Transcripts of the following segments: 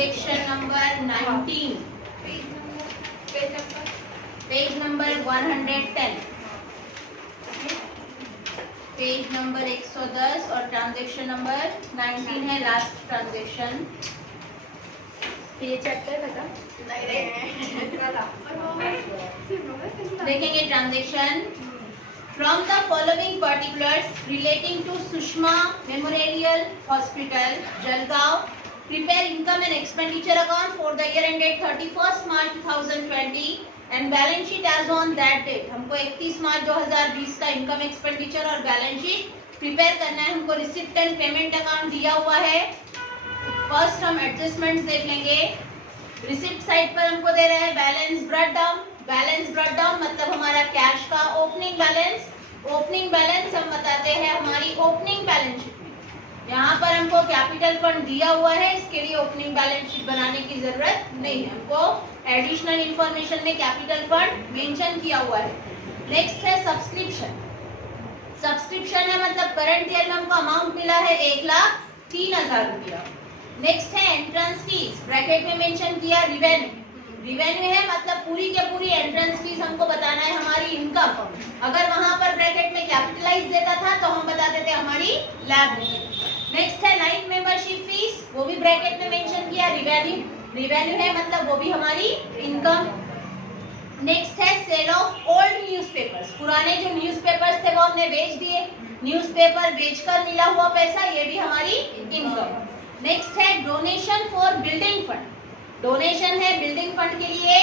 Transaction number 19, page number 110, page number 110 और transaction number 19 है last transaction. ये chapter खत्म देखेंगे transaction. From the following particulars relating to Sushma memorial hospital Jalgaon prepare income and expenditure account for the year ended 31 March 2020 and balance sheet as on that date. हमको 31 March 2020 का income expenditure और balance sheet prepare करना है। हमको receipt and payment account दिया हुआ है। First हम एडजस्टमेंट्स देख लेंगे। रिसिप्ट साइड पर हमको दे रहे हैं balance brought down. Balance brought down मतलब हमारा कैश का ओपनिंग बैलेंस। ओपनिंग बैलेंस हम बताते हैं हमारी ओपनिंग बैलेंस शीट में। यहाँ पर हमको कैपिटल फंड दिया हुआ है, इसके लिए ओपनिंग बैलेंस शीट बनाने की जरूरत नहीं है। हमको एडिशनल इंफॉर्मेशन में कैपिटल फंड मेंशन किया हुआ है। नेक्स्ट है सब्सक्रिप्शन। सब्सक्रिप्शन है मतलब करंट ईयर में हमको अमाउंट मिला है 1,03,000 रुपया। नेक्स्ट है एंट्रेंस फीस, ब्रैकेट में मेंशन किया रिवेन्यू। रिवेन्यू है मतलब पूरी के पूरी एंट्रेंस फीस हमको बताना है हमारी इनकम। अगर वहां पर ब्रैकेट में कैपिटलाइज देता था तो हम बता देते हमारी लायबिलिटी। नेक्स्ट है लाइफ मेंबरशिप फीस, वो भी ब्रैकेट में मेंशन किया रिवेन्यू। रिवेन्यू है मतलब वो भी हमारी इनकम। नेक्स्ट है सेल ऑफ ओल्ड न्यूज़पेपर्स, पुराने जो न्यूज़पेपर्स थे वो हमने बेच दिए। न्यूज़पेपर बेचकर मिला हुआ पैसा, ये भी हमारी इनकम। नेक्स्ट है donation for building fund. Donation है बिल्डिंग फंड के लिए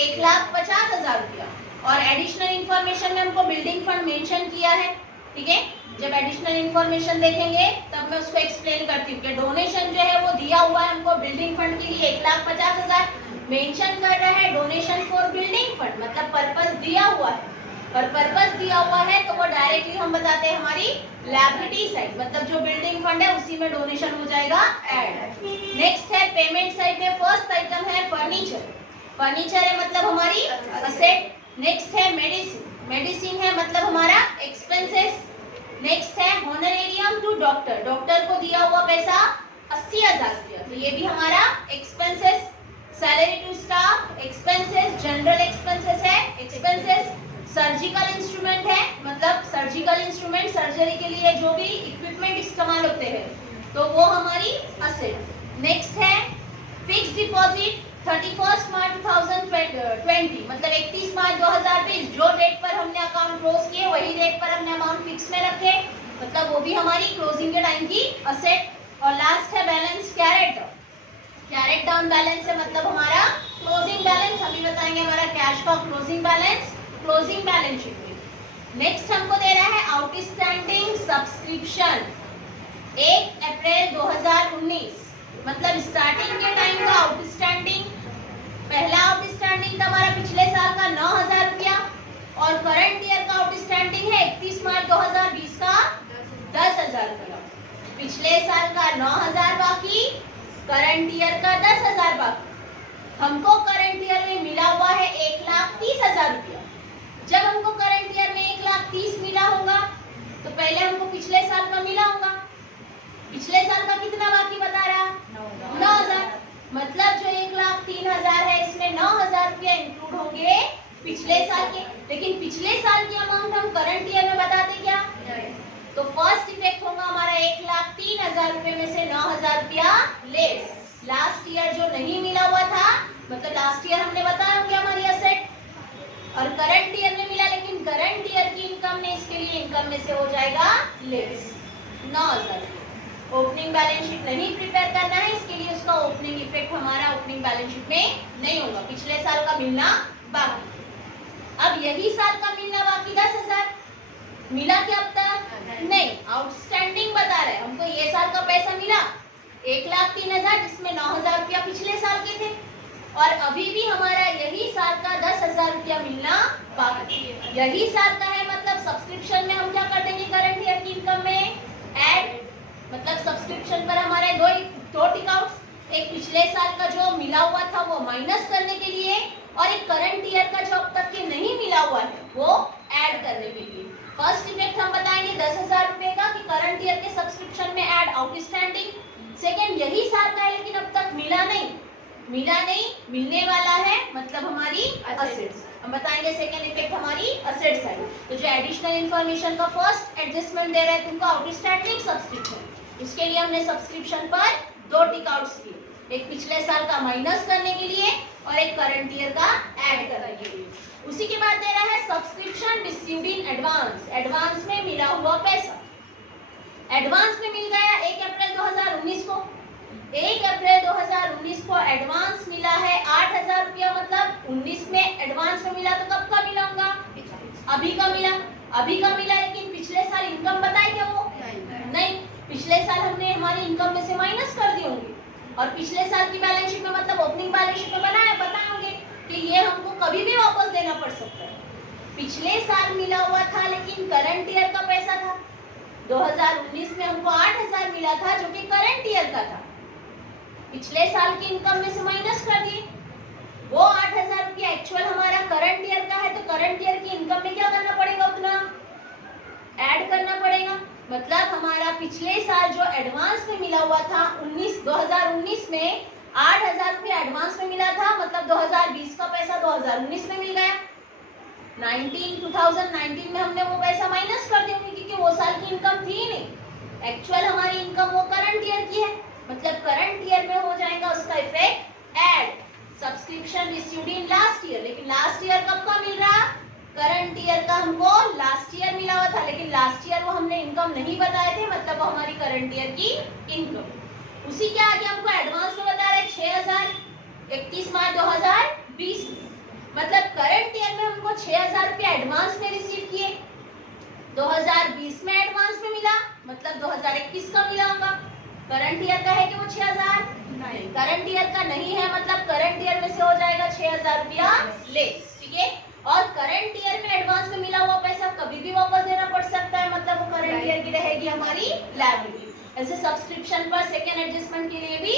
1,50,000 रुपया और एडिशनल इंफॉर्मेशन में हमको बिल्डिंग फंड मेंशन किया है। ठीक है, जब एडिशनल इंफॉर्मेशन देखेंगे तब मैं उसको एक्सप्लेन करती हूँ कि डोनेशन जो है वो दिया हुआ है हमको बिल्डिंग फंड के लिए 1,50,000 मेंशन कर रहा है। डोनेशन फॉर बिल्डिंग फंड मतलब पर्पस दिया हुआ है, और पर्पस दिया हुआ है तो वो डायरेक्टली हम बताते हैं हमारी लायबिलिटी साइड, मतलब जो बिल्डिंग फंड है उसी में डोनेशन हो जाएगा ऐड। नेक्स्ट है पेमेंट साइड में फर्स्ट आइटम है फर्नीचर। फर्नीचर है मतलब हमारी असेट। नेक्स्ट है मेडिसिन। मेडिसिन है मतलब हमारा एक्सपेंसेस। नेक्स्ट है होनरेरियम टू डॉक्टर। डॉक्टर को दिया हुआ पैसा 80,000 रुपया, तो ये भी हमारा expenses. Salary to staff expenses. General expenses है एक्सपेंसेस। सर्जिकल इंस्ट्रूमेंट है मतलब सर्जिकल इंस्ट्रूमेंट, सर्जरी के लिए जो भी इक्विपमेंट इस्तेमाल होते हैं तो वो हमारी असेट। नेक्स्ट है फिक्स डिपॉजिट 31 मार्च 2020 मतलब 31 मार्च 2020 जो डेट पर हमने अकाउंट क्लोज किए वही डेट पर हमने अमाउंट फिक्स में रखे, मतलब वो भी हमारी क्लोजिंग के टाइम की असेट। और लास्ट है balance carried down. Carried down balance है मतलब हमारा क्लोजिंग बैलेंस। अभी बताएंगे हमारा कैश का closing balance closing balance sheet में। नेक्स्ट हमको दे रहा है आउटस्टैंडिंग सब्सक्रिप्शन 1 अप्रैल 2019 मतलब स्टार्टिंग के टाइम का आउटस्टैंडिंग। पहला आउटस्टैंडिंग था हमारा पिछले साल का 9,000 रुपया और करंट ईयर का आउटस्टैंडिंग है 31 मार्च 2020 का 10,000 रुपया। पिछले साल का 9,000 बाकी, करंट ईयर का 10,000 बाकी। हमको करंट ईयर में मिला हुआ है 1,30,000 रुपया। जब हमको करंट ईयर में 1,30,000 मिला होगा तो पहले हमको पिछले साल का मिला होगा। पिछले साल का कितना बाकी बता रहा? 9,000। मतलब जो 1,03,000 है इसमें 9,000 रुपया इंक्लूड होंगे पिछले साल के। लेकिन पिछले साल की अमाउंट हम करंट ईयर में बताते क्या? तो फर्स्ट इफेक्ट होगा हमारा 1,03,000 रुपये में से 9,000 रुपया लेस। लास्ट ईयर जो नहीं मिला हुआ था मतलब लास्ट ईयर हमने बताया क्या हमारी असेट, और करंट ईयर में मिला लेकिन करंट ईयर की इनकम में इसके लिए इनकम में से हो जाएगा लेस 9,000। ओपनिंग बैलेंस शीट नहीं प्रिपेयर करना है, इसके लिए उसका ओपनिंग इफेक्ट हमारा ओपनिंग बैलेंस शीट में नहीं होगा। पिछले साल का मिलना बाकी। अब यही साल का मिलना बाकी 10,000 मिला क्या अब तक? नहीं, आउटस्टैंडिंग बता रहे हैं हमको। ये साल का पैसा मिला 1,03,000 जिसमें 9,000 रुपया पिछले साल के थे और अभी भी हमारा यही साल का 10,000 रुपया मिलना बाकी। यही साल का है मतलब सब्सक्रिप्शन में हम क्या कर देंगे करंट ईयर की इनकम में ऐड, मतलब सब्सक्रिप्शन पर हमारे दो टिक आउट्स, एक पिछले साल का जो मिला हुआ था वो माइनस करने के लिए और एक करंट ईयर का जो अब तक के नहीं मिला हुआ है वो ऐड करने के लिए। फर्स्ट इफेक्ट हम बताएंगे 10,000 रुपए का कि करंट ईयर के सब्सक्रिप्शन में ऐड आउटस्टैंडिंग। सेकेंड यही साल का है लेकिन अब तक मिला नहीं मिला नहीं, मिलने वाला है, मतलब हमारी Assets. असेट्स। हम बताएंगे सेकेंड इफेक्ट हमारी असेट्स है। तो जो एडिशनल इंफॉर्मेशन का फर्स्ट एडजस्टमेंट दे रहे हैं तुमको आउटस्टैंडिंग सब्सक्रिप्शन, उसके लिए हमने सब्सक्रिप्शन पर 2 टिक आउट्स किए, एक पिछले साल का माइनस करने के लिए और एक करंट ईयर का ऐड करने के लिए। उसी के बाद दे रहा है subscription received in advance, advance में मिला हुआ पैसा। एडवांस में मिल गया 1 अप्रैल 2019 को, 1 अप्रैल 2019 को एडवांस मिला है 8,000 रुपया, मतलब 19 में एडवांस में मिला, तो कब का मिला होगा? अभी का मिला, अभी का मिला। लेकिन पिछले साल इनकम बताई क्या वो? नहीं, पिछले साल हमने हमारी इनकम में से माइनस कर दिए होंगे और पिछले साल की बैलेंस शीट में, मतलब ओपनिंग बैलेंस शीट में बताए होंगे कि ये हमको कभी भी वापस देना पड़ सकता है। पिछले साल मिला हुआ था लेकिन करंट ईयर का पैसा था, 2019 में हमको 8,000 मिला था जो कि करंट ईयर का था, पिछले साल की इनकम में से माइनस कर दिए। वो 8,000 रुपया एक्चुअल हमारा करंट ईयर का है, तो करंट ईयर की इनकम में क्या करना पड़ेगा? उतना ऐड करना पड़ेगा। मतलब हमारा पिछले साल जो एडवांस में मिला हुआ था 2019 में 8,000 रुपया एडवांस में मिला था, मतलब 2020 का पैसा 2019 में मिल गया। 2019 में हमने वो पैसा माइनस कर दिया क्योंकि वो साल की इनकम थी ही नहीं। एक्चुअल हमारी इनकम वो करंट ईयर की है, मतलब करंट ईयर में हो जाएगा उसका effect add, subscription received in last year. लेकिन लास्ट ईयर कब का मिल रहा? करंट ईयर का हमको लास्ट ईयर मिला हुआ था, लेकिन लास्ट ईयर वो हमने इनकम नहीं बताए थे, मतलब वो हमारी करंट ईयर की इनकम। उसी के आगे हमको एडवांस में बता रहे 6,000 31 मार्च 2020, मतलब करंट ईयर में हमको 6,000 रुपया एडवांस में रिसीव किए, 2020 में एडवांस में मिला, मतलब 2021 का मिला होगा। करंट ईयर का है कि वो 6,000? नहीं, करंट ईयर का नहीं है, मतलब करंट ईयर में से हो जाएगा 6,000 रुपया लेस, ठीक है। और करंट ईयर में एडवांस में मिला हुआ पैसा कभी भी वापस देना पड़ सकता है, मतलब वो करंट ईयर की रहेगी हमारी लायबिलिटी। ऐसे सब्सक्रिप्शन पर सेकेंड एडजस्टमेंट के लिए भी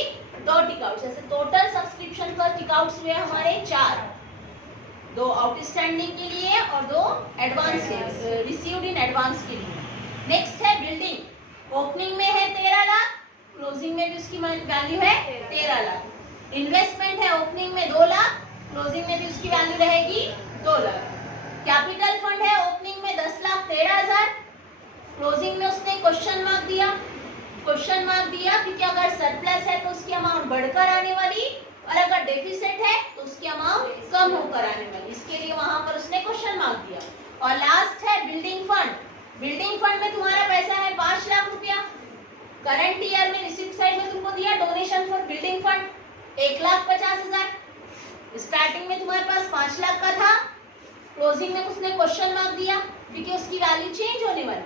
2 टिक आउट्स, ऐसे टोटल सब्सक्रिप्शन पर टिक आउट्स हुए हमारे 4, 2 आउटस्टैंडिंग के लिए और 2 एडवांस रिसीव्ड इन एडवांस के लिए। नेक्स्ट है बिल्डिंग, ओपनिंग में है 13 लाख, क्लोजिंग में भी उसकी वैल्यू है 13 लाख। इन्वेस्टमेंट है ओपनिंग में 2 लाख, क्लोजिंग में भी उसकी वैल्यू रहेगी 2 लाख। कैपिटल फंड है ओपनिंग में 10,13,000, क्लोजिंग में उसने क्वेश्चन मार्क दिया, क्वेश्चन मार्क दिया क्योंकि अगर सरप्लस है तो उसकी अमाउंट बढ़कर आने वाली और अगर डेफिसिट है तो उसकी अमाउंट कम होकर आने वाली, इसके लिए वहां पर उसने क्वेश्चन मार्क दिया। और लास्ट है बिल्डिंग फंड, बिल्डिंग फंड में तुम्हारा पैसा है 5 लाख रुपया, करंट ईयर में रिसीप्ट साइड में तुमको दिया donation for building fund 1,50,000, starting में तुम्हारे पास 5 लाख का था, क्लोजिंग में उसने क्वेश्चन मार्क दिया क्योंकि उसकी वैल्यू चेंज होने वाली।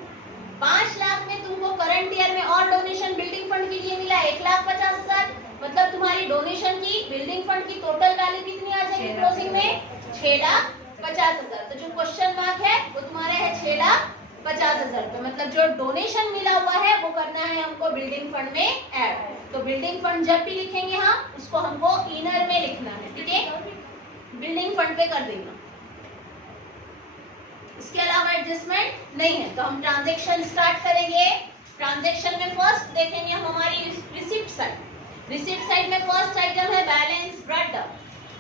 5 लाख में तुमको करंट ईयर में और डोनेशन बिल्डिंग फंड के लिए मिला 1,50,000, मतलब तुम्हारी डोनेशन की बिल्डिंग फंड की टोटल वैल्यू कितनी आ जाएगी क्लोजिंग में? 6,50,000। तो जो क्वेश्चन मार्क है वो तुम्हारा है 6,50,000 रुपए, मतलब जो डोनेशन मिला हुआ है वो करना है हमको बिल्डिंग फंड में ऐड। तो बिल्डिंग फंड जब भी लिखेंगे हम उसको हमको इनर में लिखना है, ठीक है, बिल्डिंग फंड पे कर देना। इसके अलावा एडजस्टमेंट नहीं है। तो हम ट्रांजैक्शन स्टार्ट करेंगे। ट्रांजैक्शन में फर्स्ट देखेंगे हम हमारी रिसिप्ट साइड, रिसिप्ट साइड में फर्स्ट आइटम है balance brought down.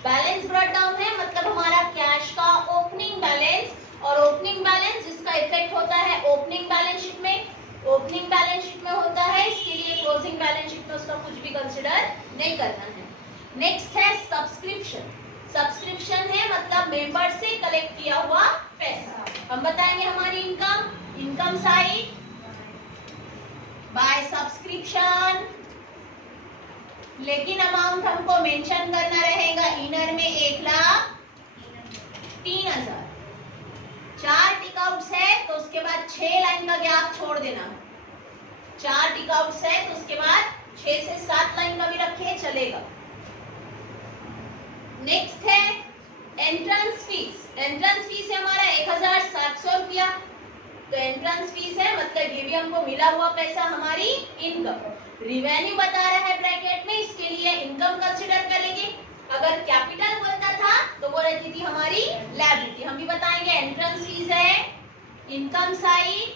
Balance brought down है मतलब हमारा कैश का ओपनिंग बैलेंस, और ओपनिंग बैलेंस जिसका इफेक्ट होता है ओपनिंग बैलेंस शीट में, ओपनिंग बैलेंस शीट में होता है, इसके लिए क्लोजिंग बैलेंस शीट में उसका कुछ भी कंसीडर नहीं करना है। नेक्स्ट है सब्सक्रिप्शन, सब्सक्रिप्शन है मतलब मेंबर से कलेक्ट किया हुआ पैसा। हम बताएंगे हमारी income, income side by subscription, लेकिन अमाउंट हमको मेंशन करना रहेगा इनर में 1,03,000। 4 टिक आउट्स है तो उसके बाद 6 लाइन का गैप छोड़ देना। 4 टिक आउट्स है तो उसके बाद 6 से 7 लाइन का भी रखे चलेगा। नेक्स्ट है एंट्रेंस फीस, एंट्रेंस फीस है हमारा 1,700 रुपया। तो एंट्रेंस फीस है मतलब ये भी हमको मिला हुआ पैसा हमारी इनकम। रिवेन्यू बता रहा है ब्रैकेट में, इसके लिए इनकम कंसीडर करेंगे। अगर कैपिटल बोलता था तो वो रहती थी हमारी लायबिलिटी। हम भी बताएंगे एंट्रेंस फीस है income side,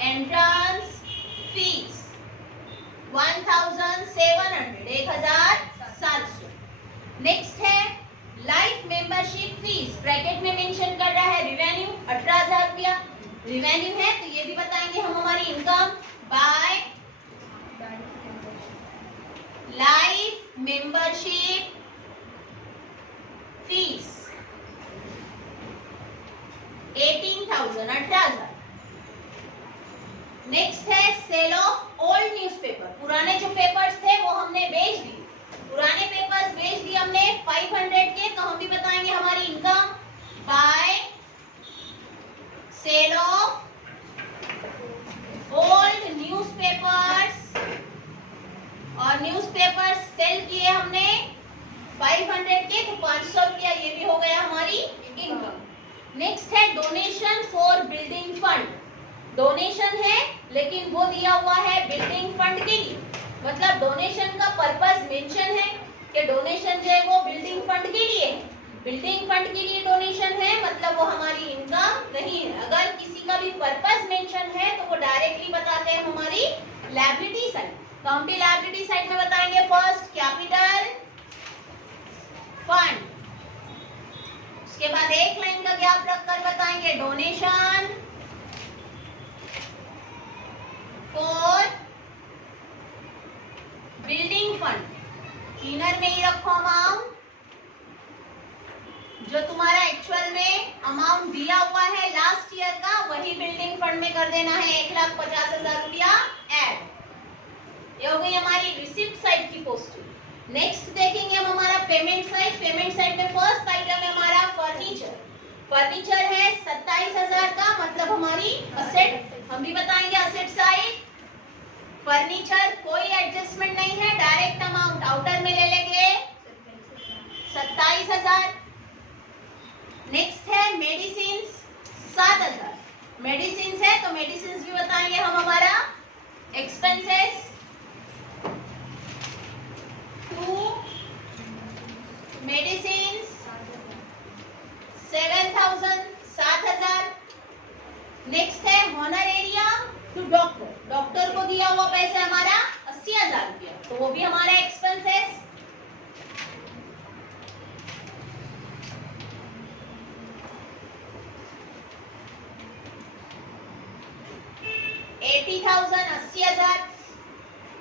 entrance fees 1,700, 1,700 next है लाइफ मेंबरशिप फीस, ब्रैकेट में मेंशन कर रहा है रिवेन्यू 18,000 रुपया रिवेन्यू है, तो ये भी बताएंगे हम हमारी income bye life membership fees 18,000 18,000। Next है सेल ऑफ ओल्ड न्यूज़पेपर, पुराने जो पेपर्स थे वो हमने बेच दिए, पुराने पेपर्स बेच दिए हमने 500 के, तो हम भी बताएंगे हमारी income by sale of old newspapers, और न्यूज़पेपर्स सेल किए हमने 500 के, तो 500 रुपया ये भी हो गया हमारी इनकम। नेक्स्ट है donation for building fund, donation है लेकिन वो दिया हुआ है बिल्डिंग फंड के लिए, मतलब डोनेशन का पर्पस मेंशन है कि डोनेशन जो है वो बिल्डिंग फंड के लिए है, बिल्डिंग फंड के लिए डोनेशन है, मतलब वो हमारी इनकम नहीं है। अगर किसी का भी पर्पस मेंशन है तो वो डायरेक्टली बताते हैं हमारी लायबिलिटी साइड, तो हम भी लायबिलिटी साइड में बताएंगे फर्स्ट कैपिटल फंड, उसके बाद एक लाइन का गैप रखकर बताएंगे donation for building fund, inner में ही रखो अमाउंट, जो तुम्हारा एक्चुअल में अमाउंट दिया हुआ है लास्ट ईयर का वही बिल्डिंग फंड में कर देना है 1,50,000 रुपया ऐड। ये हो गई हमारी रिसिप्ट साइड की पोस्टिंग। नेक्स्ट देखेंगे हम हमारा पेमेंट साइड, पेमेंट साइड में फर्स्ट आइटम है हमारा फर्नीचर, फर्नीचर है 27,000 का, मतलब हमारी असेट, हम भी बताएंगे असेट साइड फर्नीचर कोई एडजस्टमेंट नहीं है, डायरेक्ट अमाउंट आउटर में ले लेंगे 27,000। नेक्स्ट है मेडिसिन 7,000, मेडिसिन है तो मेडिसिन भी बताएंगे हम हमारा एक्सपेंसेस टू मेडिसिन 7,000 7,000। नेक्स्ट है honorarium to doctor, doctor को दिया हुआ पैसा हमारा 80,000 रुपया, तो वो भी हमारा एक्सपेंसेस।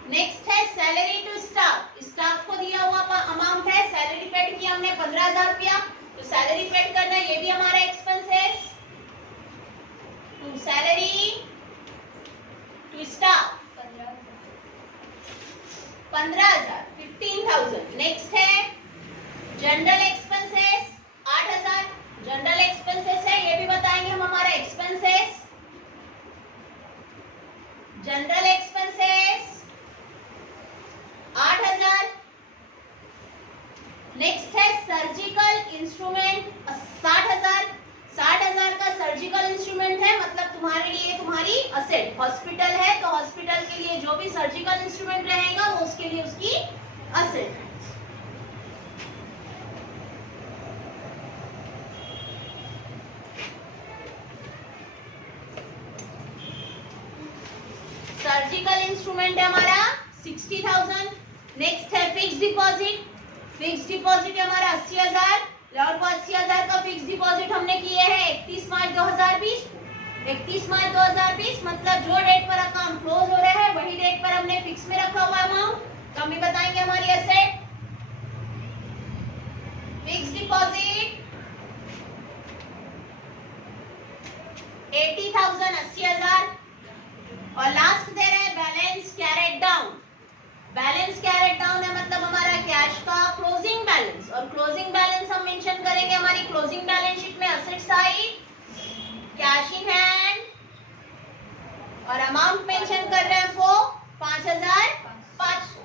नेक्स्ट है सैलरी टू स्टाफ, स्टाफ को दिया हुआ अमाउंट है, सैलरी पेड किया हमने 15,000 रुपया, तो सैलरी पेड करना ये भी हमारा expenses to salary to staff 15,000 15,000। Next है जनरल एक्सपेंसेस 8,000, जनरल एक्सपेंसेस है ये भी बताएंगे हम हमारा एक्सपेंसेस, जनरल एक्सपेंसेस 8,000। नेक्स्ट है सर्जिकल इंस्ट्रूमेंट 60,000, 60,000 का सर्जिकल इंस्ट्रूमेंट है, मतलब तुम्हारे लिए तुम्हारी असेट, हॉस्पिटल है तो हॉस्पिटल के लिए जो भी सर्जिकल इंस्ट्रूमेंट रहेगा वो उसके लिए उसकी असेट है। सर्जिकल इंस्ट्रूमेंट है हमारा 60,000। नेक्स्ट है फिक्स डिपॉजिट, फिक्स डिपॉजिट है हमारा 80,000, और 80,000 का फिक्स डिपॉजिट हमने किए हैं 31 मार्च 2020 को, 31 मार्च 2020 मतलब जो डेट पर अकाउंट क्लोज हो रहा है वही डेट पर हमने फिक्स में रखा हुआ अमाउंट, तो हम भी बताएंगे हमारी एसेट फिक्स डिपॉजिट 80,000 80,000। और लास्ट दे रहे हैं balance carried down, balance carried down है मतलब हमारा कैश का क्लोजिंग बैलेंस, और क्लोजिंग बैलेंस हम मेंशन करेंगे हमारी क्लोजिंग बैलेंस शीट में asset side cash in hand, और अमाउंट मेंशन कर रहे हैं वो 5,500।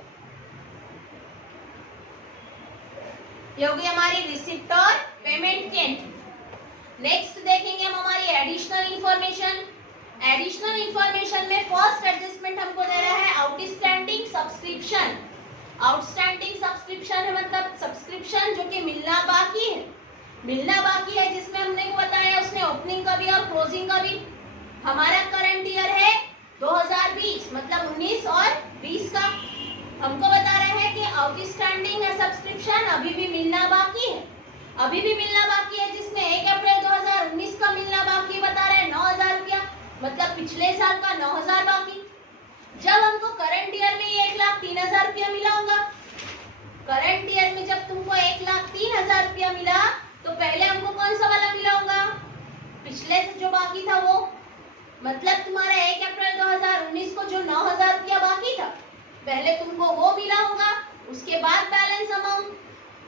ये होगी हमारी रिसिप्ट और पेमेंट की एंट्री। नेक्स्ट देखेंगे हम हमारी एडिशनल इंफॉर्मेशन, एडिशनल इंफॉर्मेशन में फर्स्ट एडजस्टमेंट हमको दे रहा है आउटस्टैंडिंग सब्सक्रिप्शन, आउटस्टैंडिंग सब्सक्रिप्शन है मतलब सब्सक्रिप्शन जो कि मिलना बाकी है, मिलना बाकी है, जिसमें हमने को बताया उसमें ओपनिंग का भी और क्लोजिंग का भी। हमारा करंट ईयर है 2020 मतलब 19 और 20 का, हमको बता रहे हैं कि आउटस्टैंडिंग है सब्सक्रिप्शन अभी भी मिलना बाकी है, अभी भी मिलना बाकी है, जिसमें 1 अप्रैल 2019 का मिलना बाकी बता रहे हैं 9,000 रुपया, मतलब पिछले साल का 9,000 बाकी। जब हमको करंट ईयर में 1,03,000 रुपया मिला होगा, करंट ईयर में जब तुमको 1,03,000 रुपया मिला तो पहले हमको कौन सा वाला मिला होगा, पिछले से जो बाकी था वो, मतलब तुम्हारा 1 अप्रैल 2019 को जो 9,000 रुपया बाकी था पहले तुमको वो मिला होगा, उसके बाद बैलेंस अमाउंट,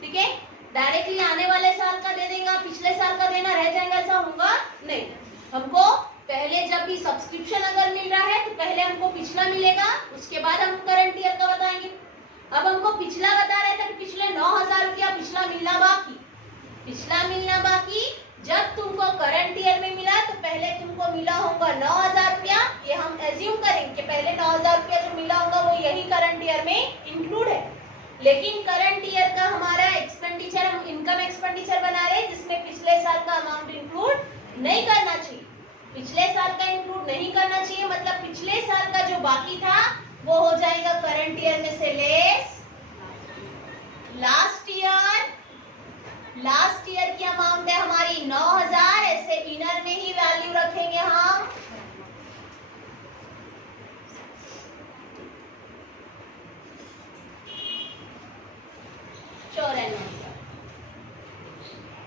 ठीक है। डायरेक्टली आने वाले साल का दे देगा, पिछले साल का देना रह जाएगा, ऐसा होगा नहीं। हमको पहले जब भी सब्सक्रिप्शन अगर मिल रहा है तो पहले हमको पिछला मिलेगा, उसके बाद हम करंट ईयर का बताएंगे। अब हमको पिछला बता रहे थे कि पिछले 9,000 रुपया पिछला मिलना बाकी, पिछला मिलना बाकी जब तुमको करंट ईयर में मिला तो पहले तुमको मिला होगा 9,000 रुपया, ये हम एज्यूम करेंगे कि पहले 9,000 रुपया जो मिला होगा वो यही करंट ईयर में इंक्लूड है। लेकिन करंट ईयर का हमारा एक्सपेंडिचर हम इनकम एक्सपेंडिचर बना रहे हैं, जिसमें पिछले साल का अमाउंट इंक्लूड नहीं करना चाहिए, पिछले साल का इंक्लूड नहीं करना चाहिए, मतलब पिछले साल का जो बाकी था वो हो जाएगा करंट ईयर में से less last year. Last year की अमाउंट है हमारी 9,000, ऐसे इनर में ही वैल्यू रखेंगे हम,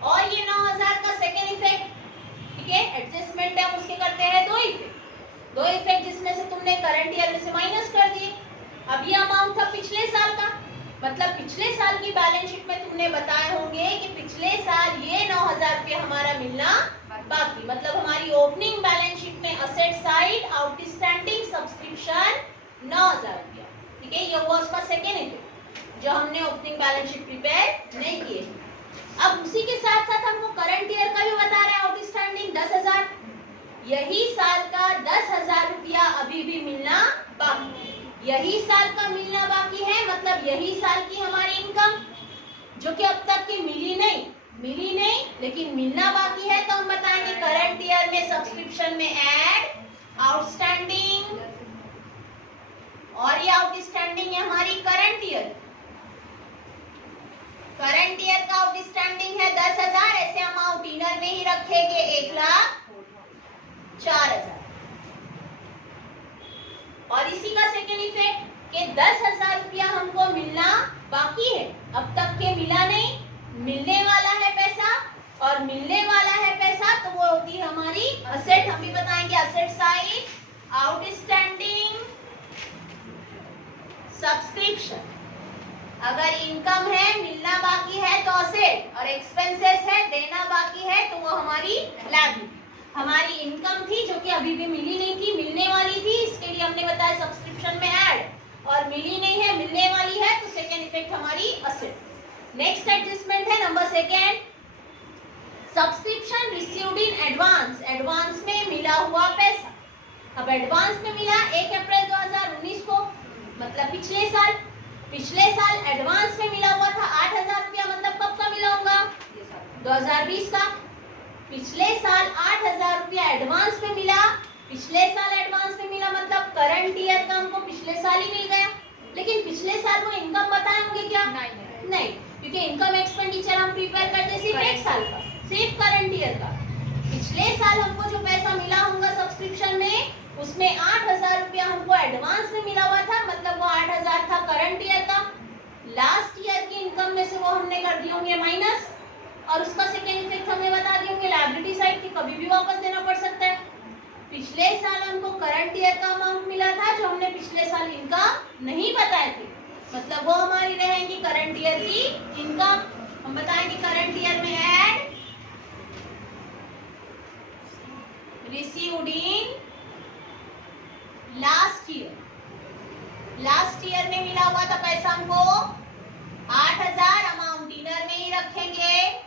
और ये 9,000 का सेकेंड इफेक्ट, ठीक है, एडजस्टमेंट है, हम उसके करते हैं दो इफेक्ट जिसमें से तुमने करंट ईयर में से माइनस कर दिए। अब ये अमाउंट था पिछले साल का, मतलब पिछले साल की बैलेंस शीट में तुमने बताए होंगे कि पिछले साल ये 9,000 रुपये हमारा मिलना बाकी, मतलब हमारी ओपनिंग बैलेंस शीट में असेट साइड आउटस्टैंडिंग सब्सक्रिप्शन 9,000 रुपया, ठीक है, ये हुआ उसका सेकेंड इफेक्ट जो हमने ओपनिंग बैलेंस शीट प्रिपेयर नहीं किए। अब उसी के साथ साथ हमको करंट ईयर का भी बता रहे हैं आउटस्टैंडिंग 10,000, यही साल का 10,000 रुपया अभी भी मिलना बाकी, यही साल का मिलना बाकी है, मतलब यही साल की हमारी इनकम जो कि अब तक की मिली नहीं लेकिन मिलना बाकी है, तो हम बताएंगे करंट ईयर में सब्सक्रिप्शन में ऐड आउटस्टैंडिंग, और ये आउटस्टैंडिंग है हमारी करंट ईयर, करंट ईयर का आउटस्टैंडिंग है 10,000, ऐसे अमाउंट इनर में ही रखेंगे 1,04,000, और इसी का सेकेंड इफेक्ट कि 10,000 रुपया हमको मिलना बाकी है, अब तक के मिला नहीं, मिलने वाला है पैसा, और मिलने वाला है पैसा तो वो होती है हमारी असेट, हम भी बताएंगे असेट साइड आउटस्टैंडिंग सब्सक्रिप्शन। अगर इनकम है मिलना बाकी है तो असेट, और एक्सपेंसेस है देना बाकी है तो वो हमारी लायबिलिटी। हमारी इनकम थी जो कि अभी भी मिली नहीं थी, मिलने वाली थी, इसके लिए हमने बताया सब्सक्रिप्शन में ऐड, और मिली नहीं है मिलने वाली है तो सेकेंड इफेक्ट हमारी असेट। नेक्स्ट एडजस्टमेंट है number second, subscription received in advance, advance में मिला हुआ पैसा। अब एडवांस में मिला 1 अप्रैल 2019 को, मतलब पिछले साल एडवांस में मिला हुआ था 8,000 रुपया, मतलब कब का मिला होगा 2020 का, पिछले साल 8,000 रुपया एडवांस में मिला, पिछले साल एडवांस में मिला, मतलब करंट ईयर का हमको पिछले साल ही मिल गया। लेकिन पिछले साल को इनकम बताए होंगे क्या? नहीं, क्योंकि इनकम एक्सपेंडिचर हम प्रिपेयर करते सिर्फ एक साल का, सिर्फ करंट ईयर का। पिछले साल हमको जो पैसा मिला होगा सब्सक्रिप्शन में, उसमें 8,000 रुपया हमको एडवांस में मिला हुआ था, मतलब वो 8,000 था करंट ईयर का। लास्ट ईयर की इनकम में से वो हमने कर दिए होंगे माइनस, और उसका सेकेंड इफेक्ट हमें बता दिए होंगे लायबिलिटी साइड की, कभी भी वापस देना पड़ सकता है। पिछले साल हमको करंट ईयर का अमाउंट मिला था जो हमने पिछले साल इनकम नहीं बताए थे, मतलब वो हमारी रहेंगी करंट ईयर की इनकम। हम बताएंगे करंट ईयर में add received in last year, last year में मिला हुआ था पैसा हमको 8,000, अमाउंट इनर में ही रखेंगे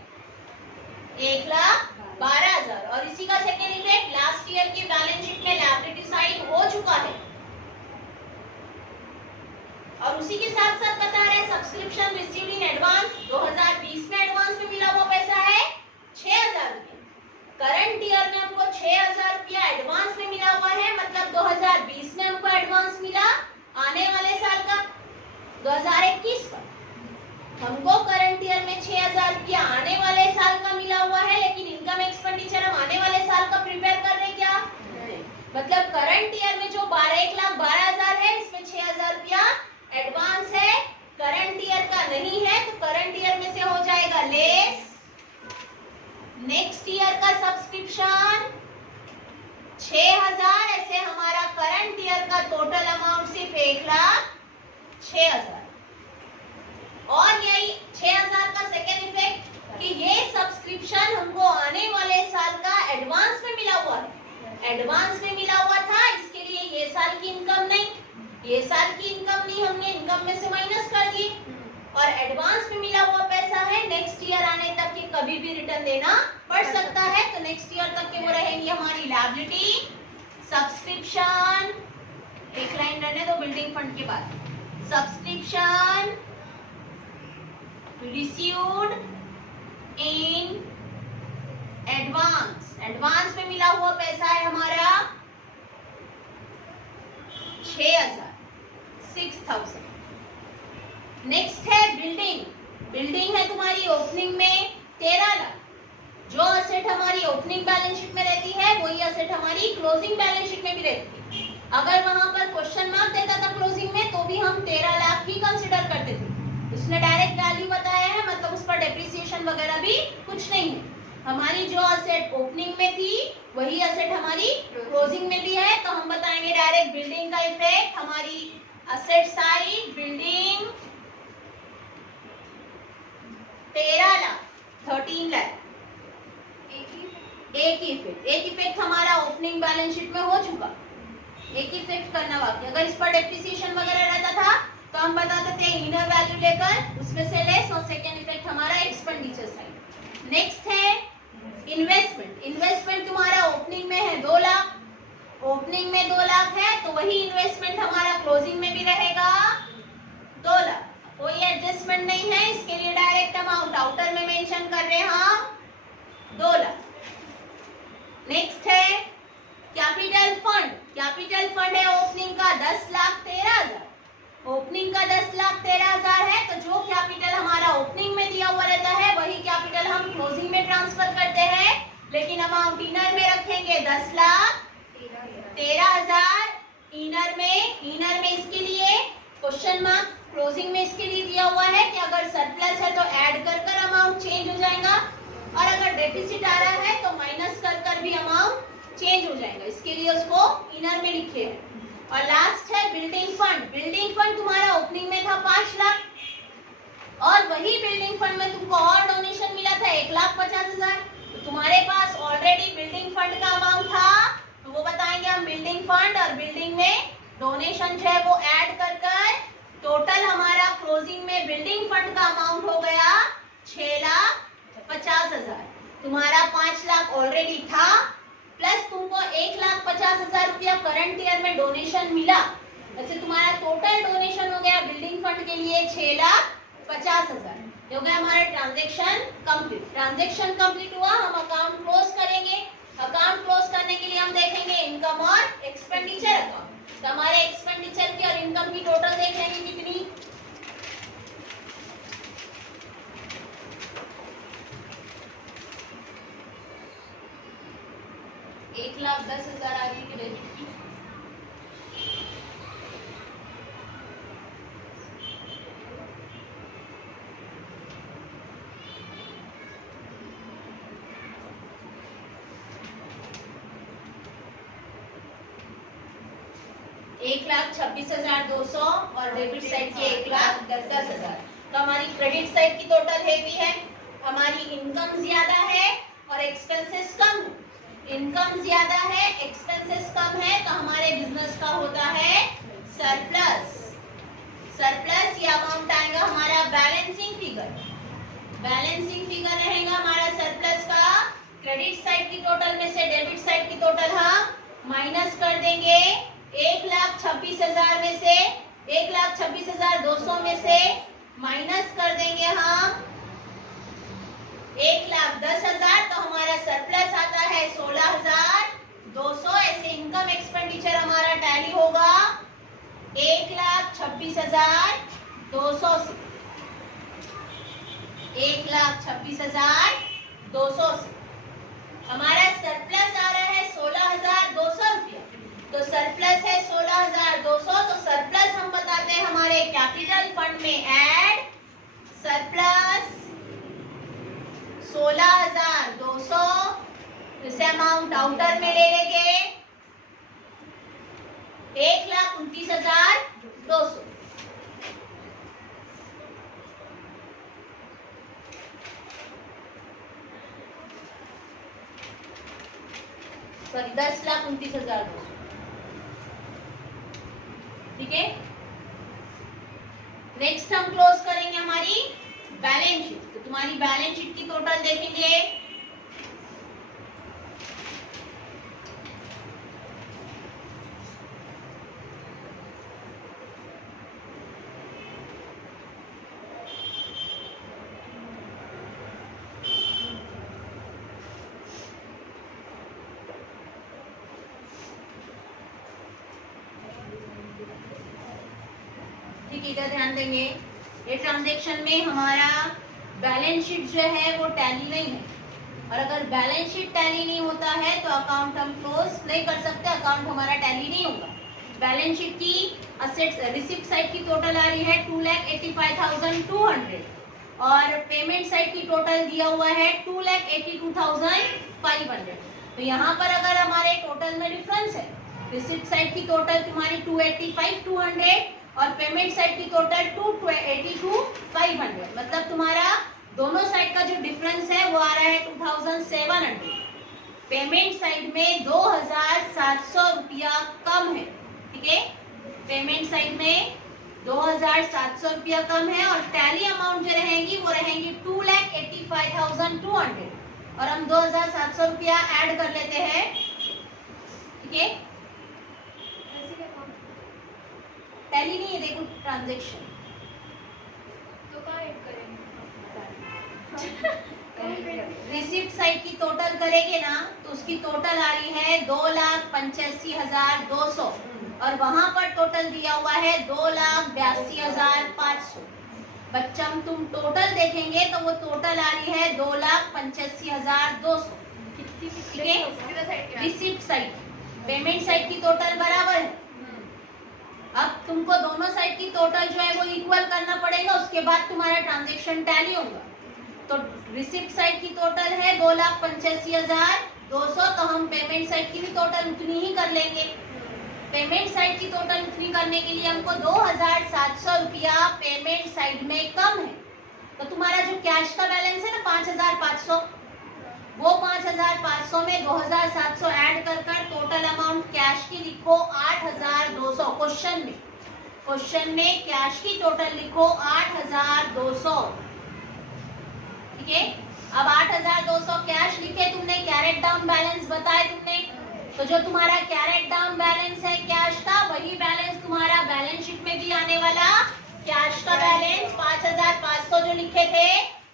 1,12,000, और इसी का सेकेंड इफेक्ट लास्ट ईयर की बैलेंस शीट में लायबिलिटी साइड हो चुका है। और उसी के साथ साथ बता रहे हैं सब्सक्रिप्शन रिसीव्ड इन एडवांस, 2020 में एडवांस में मिला हुआ पैसा है 6,000 रुपया, करंट ईयर में हमको 6,000 रुपया एडवांस में मिला हुआ है, मतलब 2020 में हमको एडवांस मिला, आने वाले साल का 2021 का हमको करंट ईयर मतलब करंट ईयर में जो 1,12,00,000 है, इसमें 6,000 रुपया एडवांस है। करंट ईयर का नहीं है तो करंट ईयर में से हो जाएगा लेस। नेक्स्ट ईयर का सब्सक्रिप्शन 6,000, ऐसे हमारा करंट ईयर का टोटल अमाउंट सिर्फ 1,06,000। और यही 6,000 का सेकेंड इफेक्ट कि ये सब्सक्रिप्शन हमको आने वाले साल का एडवांस में मिला हुआ है। एडवांस में मिला हुआ था, इसके लिए ये साल की इनकम नहीं, ये साल की इनकम नहीं, हमने इनकम में से माइनस कर दी। और एडवांस में मिला हुआ पैसा है, नेक्स्ट ईयर आने तक के कभी भी रिटर्न देना पड़ सकता है, तो नेक्स्ट ईयर तक के वो रहेंगी हमारी लायबिलिटी। सब्सक्रिप्शन एक लाइन रहने दो बिल्डिंग फंड के बाद। Subscription received in advance, advance में मिला हुआ पैसा है हमारा 6,000, 6,000। नेक्स्ट है बिल्डिंग। बिल्डिंग है तुम्हारी ओपनिंग में 13 लाख। जो असेट हमारी ओपनिंग बैलेंस शीट में रहती है वही असेट हमारी क्लोजिंग बैलेंस शीट में भी रहती है। अगर वहां पर क्वेश्चन मार्क देता था क्लोजिंग में तो भी हम 13 लाख ही कंसिडर करते थे। उसने डायरेक्ट वैल्यू बताया है, मतलब उस पर डेप्रिसिएशन वगैरह भी कुछ नहीं है। हमारी जो असेट ओपनिंग में थी वही असेट हमारी क्लोजिंग में भी है, तो हम बताएंगे डायरेक्ट बिल्डिंग का इफेक्ट हमारी asset side. Building 13 lakh, 13 lakh. एक ही इफेक्ट हमारा ओपनिंग बैलेंस शीट में हो चुका, एक इफेक्ट करना बाकी। अगर इस पर डेप्रिसिएशन वगैरह रहता था तो हम बता देते हैं इनर वैल्यू लेकर उसमें से लेस, और सेकेंड इफेक्ट हमारा एक्सपेंडिचर साइड। नेक्स्ट है इन्वेस्टमेंट। इन्वेस्टमेंट तुम्हारा ओपनिंग में है 2 लाख, ओपनिंग में 2 लाख है तो वही इन्वेस्टमेंट हमारा क्लोजिंग में भी रहेगा 2 लाख। कोई एडजस्टमेंट नहीं है, इसके लिए डायरेक्ट अमाउंट आउटर में मेंशन कर रहे हैं हम 2 लाख। नेक्स्ट है कैपिटल फंड। कैपिटल फंड है ओपनिंग का 10,13,000। ओपनिंग का 10,13,000 है तो जो कैपिटल हमारा ओपनिंग में दिया हुआ रहता है वही कैपिटल हम क्लोजिंग में ट्रांसफर करते हैं, लेकिन अमाउंट इनर में रखेंगे 10,13,000 इनर में इसके लिए क्वेश्चन मार्क, क्लोजिंग में इसके लिए दिया हुआ है कि अगर सरप्लस है तो ऐड कर कर अमाउंट चेंज हो जाएगा, और अगर डेफिसिट आ रहा है तो माइनस कर कर भी अमाउंट चेंज हो जाएगा, इसके लिए उसको इनर में लिखे हैं। और लास्ट है बिल्डिंग फंड। बिल्डिंग फंड तुम्हारा ओपनिंग में था 5 लाख, और वही बिल्डिंग फंड में तुमको और डोनेशन मिला था 1,50,000। तो तुम्हारे पास ऑलरेडी बिल्डिंग फंड का अमाउंट था, तो वो बताएंगे हम बिल्डिंग फंड, और बिल्डिंग में डोनेशन जो है वो ऐड कर कर टोटल हमारा क्लोजिंग में बिल्डिंग फंड का अमाउंट हो गया 6,50,000। तुम्हारा 5 लाख ऑलरेडी था, प्लस तुमको 1,50,000 रुपया करंट ईयर में डोनेशन मिला, वैसे तुम्हारा टोटल डोनेशन हो गया बिल्डिंग फंड के लिए 6,50,000। हो गया हमारा ट्रांजैक्शन कंप्लीट। ट्रांजैक्शन कंप्लीट हुआ, हम अकाउंट क्लोज करेंगे। अकाउंट क्लोज करने के लिए हम देखेंगे इनकम और एक्सपेंडिचर अकाउंट। तो हमारे एक्सपेंडिचर की और इनकम की टोटल देख लेंगे कितनी। एक 1,10,000 आ गई क्रेडिट की। एक 1,26,200 और डेबिट साइड की 1,10,000। तो हमारी क्रेडिट साइड की टोटल हेवी है, हमारी इनकम ज्यादा है और एक्सपेंसेस कम है। इनकम ज्यादा है, एक्सपेंसेस कम है, तो हमारे बिजनेस का होता है सरप्लस। सरप्लस ये अमाउंट आएगा हमारा बैलेंसिंग फिगर। बैलेंसिंग फिगर रहेगा हमारा सरप्लस का। क्रेडिट साइड की टोटल में से डेबिट साइड की टोटल हम माइनस कर देंगे। 1,26,000 में से 1,26,200 में से माइनस कर देंगे हम 1,10,000, तो हमारा सरप्लस आता है 16,200। ऐसे इनकम एक्सपेंडिचर हमारा टैली होगा 1,26,200 से, 1,26,200 से। हमारा सरप्लस आ रहा है 16,200 रुपया, सरप्लस है 16,200, तो सरप्लस हम बताते हैं हमारे कैपिटल फंड में ऐड सरप्लस 16,200, इसे अमाउंट आउटर में ले लेंगे 1,29,200। सॉरी 10,29,200, ठीक है। नेक्स्ट हम क्लोज करेंगे हमारी बैलेंस शीट। तो तुम्हारी बैलेंस शीट की टोटल देखेंगे, ठीक है, इधर ध्यान देंगे। ये ट्रांजैक्शन में हमारा बैलेंस शीट जो है वो टैली नहीं है, और अगर बैलेंस शीट टैली नहीं होता है तो अकाउंट हम क्लोज नहीं कर सकते, अकाउंट हमारा टैली नहीं होगा। बैलेंस शीट की असेट्स रिसिप्ट साइड की टोटल आ रही है 2,85,200 और पेमेंट साइड की टोटल दिया हुआ है 2,82,500। तो यहाँ पर अगर हमारे टोटल में डिफरेंस है, रिसिप्ट साइड की टोटल तुम्हारी 285,200 और पेमेंट साइड की टोटल 282,500, मतलब तुम्हारा दोनों साइड का जो डिफरेंस है वो आ रहा है 2,700। पेमेंट साइड में 2,700 रुपया कम है, ठीक है। पेमेंट साइड में 2,700 रुपया कम है और टैली अमाउंट जो रहेंगी वो रहेंगी 2,85,200 और हम 2,700 रुपया ऐड कर लेते हैं, ठीक है। टैली नहीं है, देखो ट्रांजैक्शन तो कहाँ ऐड करेंगे? रिसिप्ट साइड की टोटल करेंगे ना तो उसकी टोटल आ रही है 2,85,200 और वहां पर टोटल दिया हुआ है 2,82,500। बच्चा तुम टोटल देखेंगे तो वो टोटल आ रही है 2,85,200, ठीक है। रिसिप्ट साइड पेमेंट साइड की टोटल बराबर है। अब तुमको दोनों साइड की टोटल जो है वो इक्वल करना पड़ेगा, उसके बाद तुम्हारा ट्रांजैक्शन टैली होगा। तो रिसिप्ट साइड की टोटल है 2,85,200, तो हम पेमेंट साइड की भी टोटल उतनी ही कर लेंगे। पेमेंट साइड की टोटल उतनी करने के लिए हमको 2,700 रुपया पेमेंट साइड में कम है। तो तुम्हारा जो कैश का बैलेंस है ना 5,500, वो 5,500 में 2,700 ऐड कर टोटल अमाउंट कैश की लिखो 8,200। क्वेश्चन में कैश की टोटल लिखो 8,200, ठीक है। अब 8,200 कैश लिखे तुमने, कैरेट डाउन बैलेंस बताए तुमने, तो जो तुम्हारा कैरेट डाउन बैलेंस है कैश का, वही बैलेंस तुम्हारा बैलेंस शीट में भी आने वाला। कैश का बैलेंस 5,500 जो लिखे थे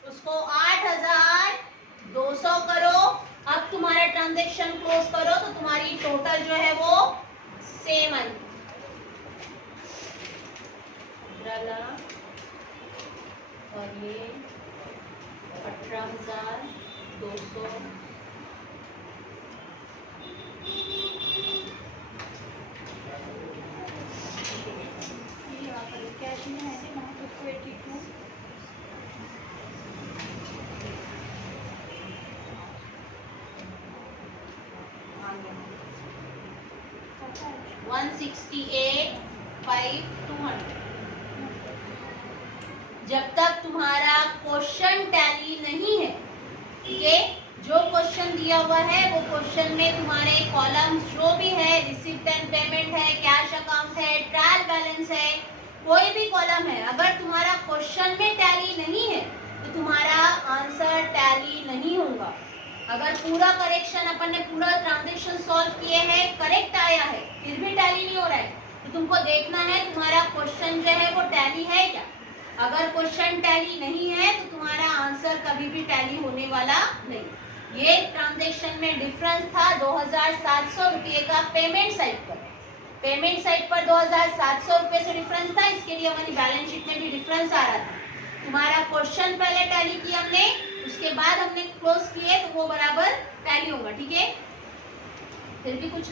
उसको 8,200 करो। अब तुम्हारा ट्रांजैक्शन क्लोज करो तो तुम्हारी टोटल जो है वो सेम आई। और ये 18,200 कैश में है ना 82 168,500। जब तक तुम्हारा क्वेश्चन टैली नहीं है, ठीक है, जो क्वेश्चन दिया हुआ है वो क्वेश्चन में तुम्हारे कॉलम्स जो भी है, रिसिप्ट एंड पेमेंट है, कैश अकाउंट है, ट्रायल बैलेंस है, कोई भी कॉलम है, अगर तुम्हारा क्वेश्चन में टैली नहीं है तो तुम्हारा आंसर टैली नहीं होगा। अगर पूरा करेक्शन अपन ने पूरा ट्रांजैक्शन सॉल्व किए हैं, करेक्ट आया है, फिर भी टैली नहीं हो रहा है, तो तुमको देखना है तुम्हारा क्वेश्चन जो है वो टैली है क्या। अगर क्वेश्चन टैली नहीं है तो तुम्हारा आंसर कभी भी टैली होने वाला नहीं। ये ट्रांजैक्शन में डिफरेंस था 2,700 रुपये का पेमेंट साइड पर। पेमेंट साइड पर 2,700 रुपये से डिफरेंस था, इसके लिए हमारी बैलेंस शीट में भी डिफरेंस आ रहा था। तुम्हारा क्वेश्चन पहले टैली किया हमने, उसके बाद हमने क्लोज किए तो वो बराबर टैली होगा, ठीक है। फिर भी कुछ